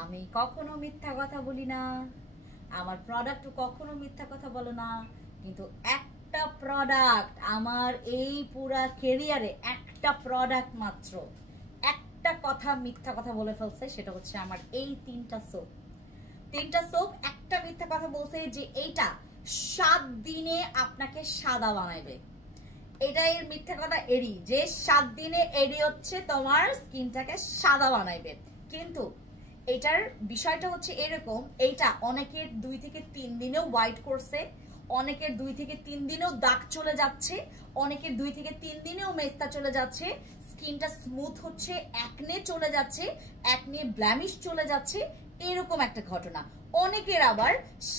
আমি কখনো মিথ্যা কথা বলি না, আমার প্রোডাক্ট কখনো মিথ্যা কথা বলে না, কিন্তু একটা প্রোডাক্ট আমার এই পুরা ক্যারিয়ারে একটা প্রোডাক্ট মাত্র একটা কথা মিথ্যা কথা বলে ফেলছে, সেটা হচ্ছে আমার এই তিনটা সোপ একটা মিথ্যা কথা বলছে যে এইটা 7 দিনে আপনাকে সাদা বানাইবে। এটা এর মিথ্যা কথা এরই যে 7 দিনে এরই হচ্ছে তোমার স্কিনটাকে সাদা বানাইবে। কিন্তু এটার বিষয়টা হচ্ছে এরকম, এইটা অনেকের 2 থেকে 3 দিনেও হোয়াইট করছে, অনেকের 2 থেকে 3 দিনেও দাগ চলে যাচ্ছে, অনেকের 2 থেকে 3 দিনেও মেস্তা চলে যাচ্ছে, স্কিনটা স্মুথ হচ্ছে, অ্যাকনে চলে যাচ্ছে, অ্যাকনে ব্ল্যামিশ চলে যাচ্ছে, এরকম একটা ঘটনা। অনেকের আবার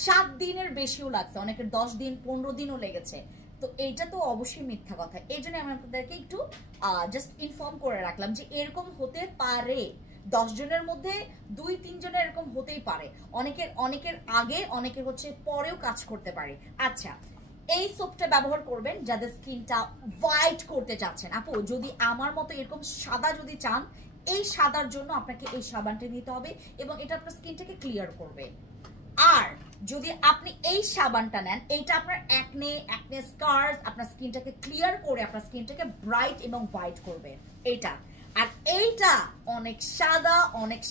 7 দিনের বেশিও লাগছে, অনেকের 10 দিন 15 দিনও লেগেছে। তো এইটা তো অবশ্যই মিথ্যা কথা। এই জন্য আমি আপনাদেরকে একটু জাস্ট ইনফর্ম করে রাখলাম যে এরকম হতে পারে, 10 জনের মধ্যে 2-3 জনের এরকম হতেই পারে, অনেকের আগে অনেকের হচ্ছে পরেও কাজ করতে পারে। আচ্ছা, এই সোপটা ব্যবহার করবেন যাদের স্কিনটা হোয়াইট করতে চাচ্ছেন। আপু যদি আমার মতো এরকম সাদা যদি চান, এই সাদার জন্য আপনাকে এই সাবানটা নিতে হবে এবং এটা আপনার স্কিনটাকে ক্লিয়ার করবে। আর যদি আপনি এই সাবানটা নেন, এইটা আপনার অ্যাকনে স্কার্স আপনার স্কিনটাকে ক্লিয়ার করে আপনার স্কিনটাকে ব্রাইট এবং হোয়াইট করবে এইটা। আর এইটা অনেক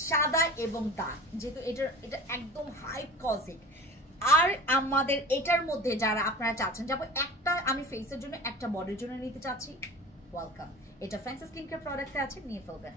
সাদা এবং দাগ, যেহেতু এটা একদম হাইপোক্সিক। আর আমাদের এটার মধ্যে যারা আপনারা চাচ্ছেন যাবো একটা আমি ফেসের জন্য একটা বডির জন্য নিতে চাচ্ছি, ওয়েলকাম। এটা ফ্যান্সি স্কিন কেয়ার প্রোডাক্টসে আছে, নিয়ে ফেলবেন।